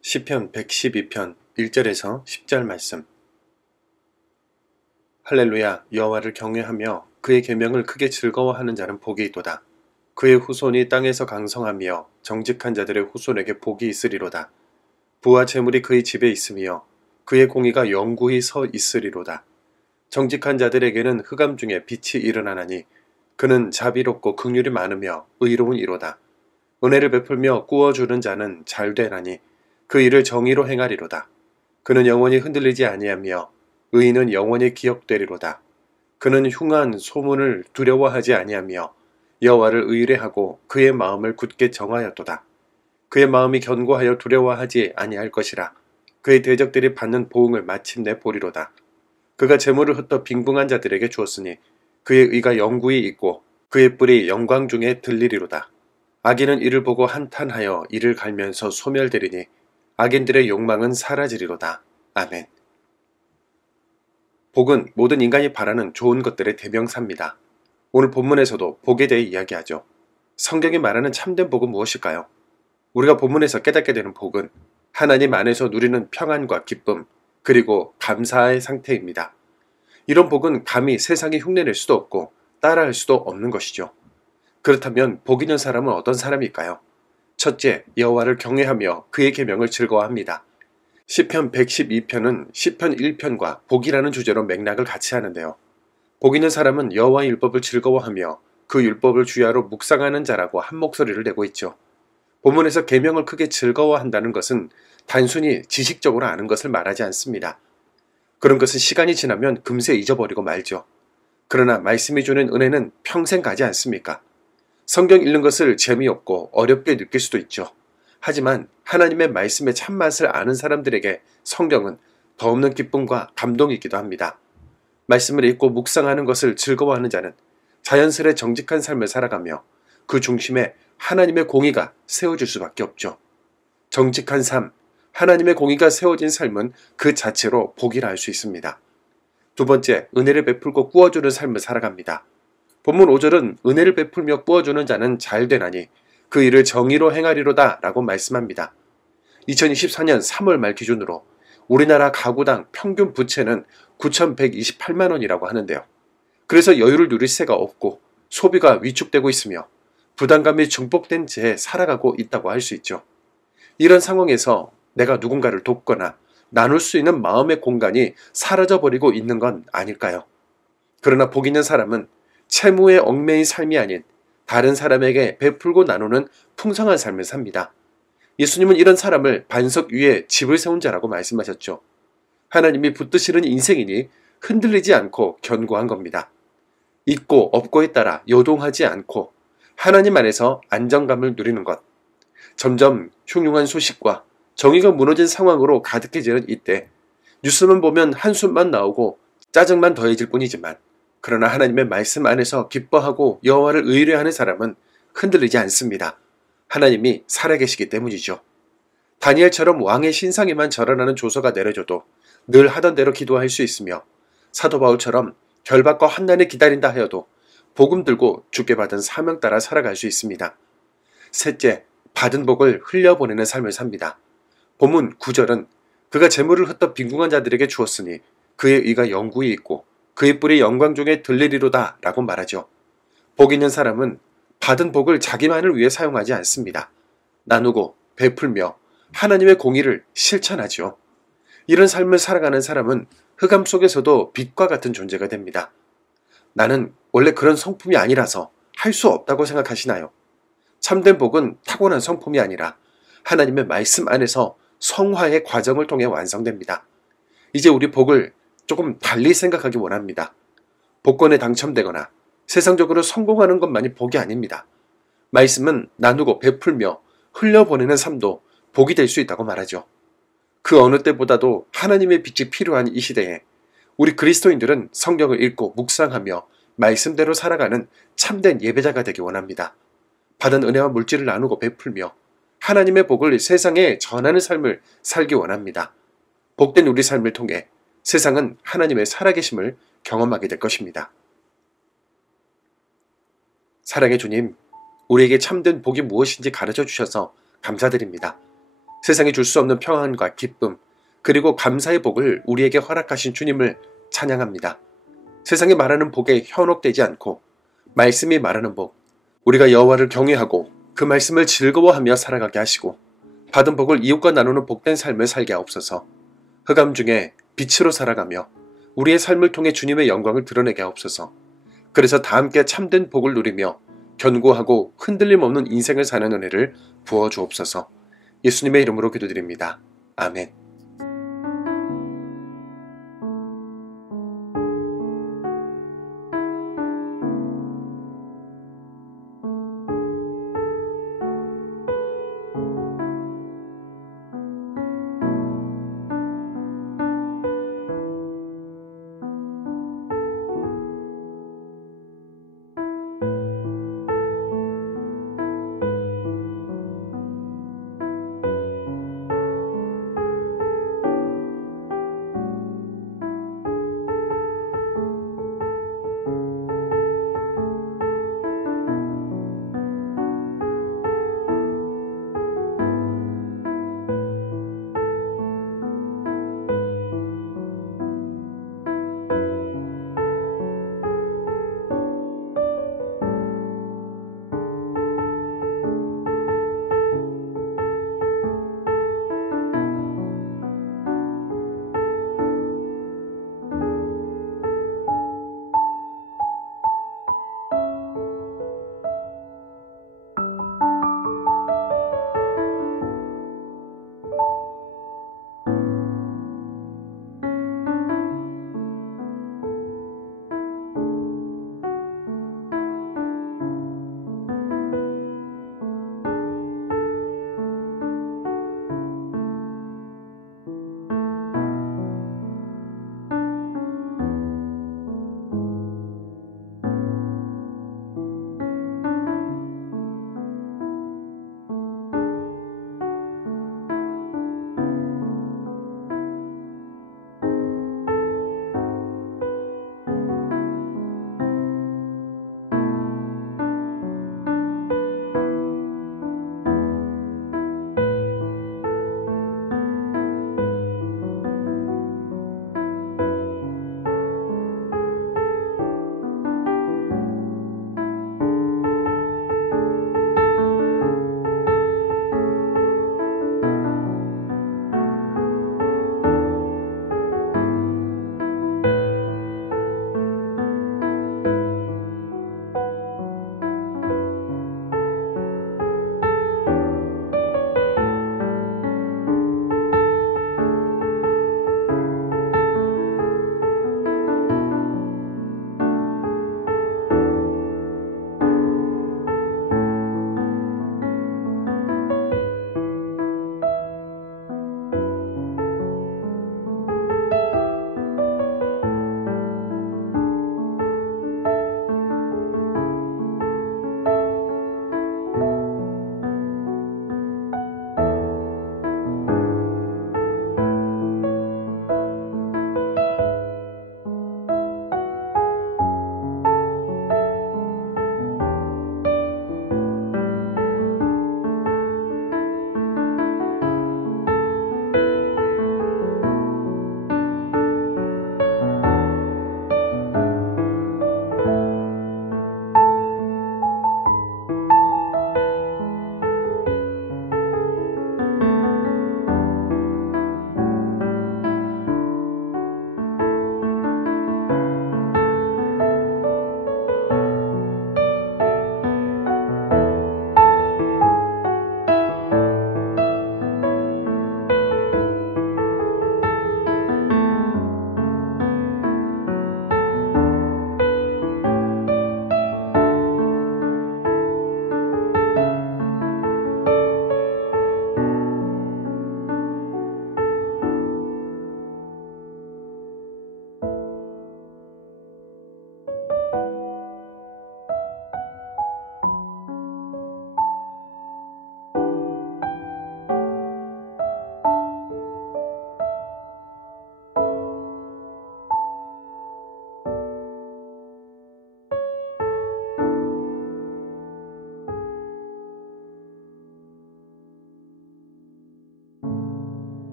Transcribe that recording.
시편 112편 1절에서 10절 말씀. 할렐루야. 여호와를 경외하며 그의 계명을 크게 즐거워하는 자는 복이 있도다. 그의 후손이 땅에서 강성하며 정직한 자들의 후손에게 복이 있으리로다. 부와 재물이 그의 집에 있으며 그의 공의가 영구히 서 있으리로다. 정직한 자들에게는 흑암 중에 빛이 일어나나니 그는 자비롭고 긍휼이 많으며 의로운 이로다. 은혜를 베풀며 꾸어주는 자는 잘 되나니 그 일을 정의로 행하리로다. 그는 영원히 흔들리지 아니하며 의인은 영원히 기억되리로다. 그는 흉한 소문을 두려워하지 아니하며 여호와를 의뢰하고 그의 마음을 굳게 정하였도다. 그의 마음이 견고하여 두려워하지 아니할 것이라. 그의 대적들이 받는 보응을 마침내 보리로다. 그가 재물을 흩어 빈궁한 자들에게 주었으니 그의 의가 영구히 있고 그의 뿔이 영광 중에 들리리로다. 악인은 이를 보고 한탄하여 이를 갈면서 소멸되리니 악인들의 욕망은 사라지리로다. 아멘. 복은 모든 인간이 바라는 좋은 것들의 대명사입니다. 오늘 본문에서도 복에 대해 이야기하죠. 성경이 말하는 참된 복은 무엇일까요? 우리가 본문에서 깨닫게 되는 복은 하나님 안에서 누리는 평안과 기쁨, 그리고 감사의 상태입니다. 이런 복은 감히 세상에 흉내낼 수도 없고 따라할 수도 없는 것이죠. 그렇다면 복 있는 사람은 어떤 사람일까요? 첫째, 여호와를 경외하며 그의 계명을 즐거워합니다. 시편 112편은 시편 1편과 복이라는 주제로 맥락을 같이 하는데요. 복 있는 사람은 여호와의 율법을 즐거워하며 그 율법을 주야로 묵상하는 자라고 한 목소리를 내고 있죠. 본문에서 계명을 크게 즐거워한다는 것은 단순히 지식적으로 아는 것을 말하지 않습니다. 그런 것은 시간이 지나면 금세 잊어버리고 말죠. 그러나 말씀이 주는 은혜는 평생 가지 않습니까? 성경 읽는 것을 재미없고 어렵게 느낄 수도 있죠. 하지만 하나님의 말씀의 참맛을 아는 사람들에게 성경은 더없는 기쁨과 감동이기도 합니다. 말씀을 읽고 묵상하는 것을 즐거워하는 자는 자연스레 정직한 삶을 살아가며 그 중심에 하나님의 공의가 세워질 수밖에 없죠. 정직한 삶, 하나님의 공의가 세워진 삶은 그 자체로 복이라 할 수 있습니다. 두 번째, 은혜를 베풀고 꾸어주는 삶을 살아갑니다. 본문 5절은 은혜를 베풀며 꾸어주는 자는 잘 되나니 그 일을 정의로 행하리로다 라고 말씀합니다. 2024년 3월 말 기준으로 우리나라 가구당 평균 부채는 9,128만 원이라고 하는데요. 그래서 여유를 누릴 새가 없고 소비가 위축되고 있으며 부담감이 증폭된 채 살아가고 있다고 할 수 있죠. 이런 상황에서 내가 누군가를 돕거나 나눌 수 있는 마음의 공간이 사라져버리고 있는 건 아닐까요? 그러나 복 있는 사람은 채무에 얽매인 삶이 아닌 다른 사람에게 베풀고 나누는 풍성한 삶을 삽니다. 예수님은 이런 사람을 반석 위에 집을 세운 자라고 말씀하셨죠. 하나님이 붙드시는 인생이니 흔들리지 않고 견고한 겁니다. 있고 없고에 따라 요동하지 않고 하나님 안에서 안정감을 누리는 것. 점점 흉흉한 소식과 정의가 무너진 상황으로 가득해지는 이때 뉴스만 보면 한숨만 나오고 짜증만 더해질 뿐이지만 그러나 하나님의 말씀 안에서 기뻐하고 여호와를 의뢰하는 사람은 흔들리지 않습니다. 하나님이 살아계시기 때문이죠. 다니엘처럼 왕의 신상에만 절하라는 조서가 내려져도 늘 하던 대로 기도할 수 있으며 사도 바울처럼 결박과 환난을 기다린다 하여도 복음 들고 주께 받은 사명 따라 살아갈 수 있습니다. 셋째, 받은 복을 흘려보내는 삶을 삽니다. 본문 9절은 그가 재물을 흩어 빈궁한 자들에게 주었으니 그의 의가 영구히 있고 그의 뿔이 영광 중에 들리리로다 라고 말하죠. 복 있는 사람은 받은 복을 자기만을 위해 사용하지 않습니다. 나누고 베풀며 하나님의 공의를 실천하죠. 이런 삶을 살아가는 사람은 흑암 속에서도 빛과 같은 존재가 됩니다. 나는 원래 그런 성품이 아니라서 할 수 없다고 생각하시나요? 참된 복은 타고난 성품이 아니라 하나님의 말씀 안에서 성화의 과정을 통해 완성됩니다. 이제 우리 복을 조금 달리 생각하기 원합니다. 복권에 당첨되거나 세상적으로 성공하는 것만이 복이 아닙니다. 말씀은 나누고 베풀며 흘려보내는 삶도 복이 될 수 있다고 말하죠. 그 어느 때보다도 하나님의 빛이 필요한 이 시대에 우리 그리스도인들은 성경을 읽고 묵상하며 말씀대로 살아가는 참된 예배자가 되기 원합니다. 받은 은혜와 물질을 나누고 베풀며 하나님의 복을 세상에 전하는 삶을 살기 원합니다. 복된 우리 삶을 통해 세상은 하나님의 살아계심을 경험하게 될 것입니다. 사랑의 주님, 우리에게 참된 복이 무엇인지 가르쳐 주셔서 감사드립니다. 세상이 줄 수 없는 평안과 기쁨, 그리고 감사의 복을 우리에게 허락하신 주님을 찬양합니다. 세상이 말하는 복에 현혹되지 않고 말씀이 말하는 복, 우리가 여호와를 경외하고 그 말씀을 즐거워하며 살아가게 하시고 받은 복을 이웃과 나누는 복된 삶을 살게 하옵소서. 흑암 중에 빛으로 살아가며 우리의 삶을 통해 주님의 영광을 드러내게 하옵소서. 그래서 다 함께 참된 복을 누리며 견고하고 흔들림 없는 인생을 사는 은혜를 부어주옵소서. 예수님의 이름으로 기도드립니다. 아멘.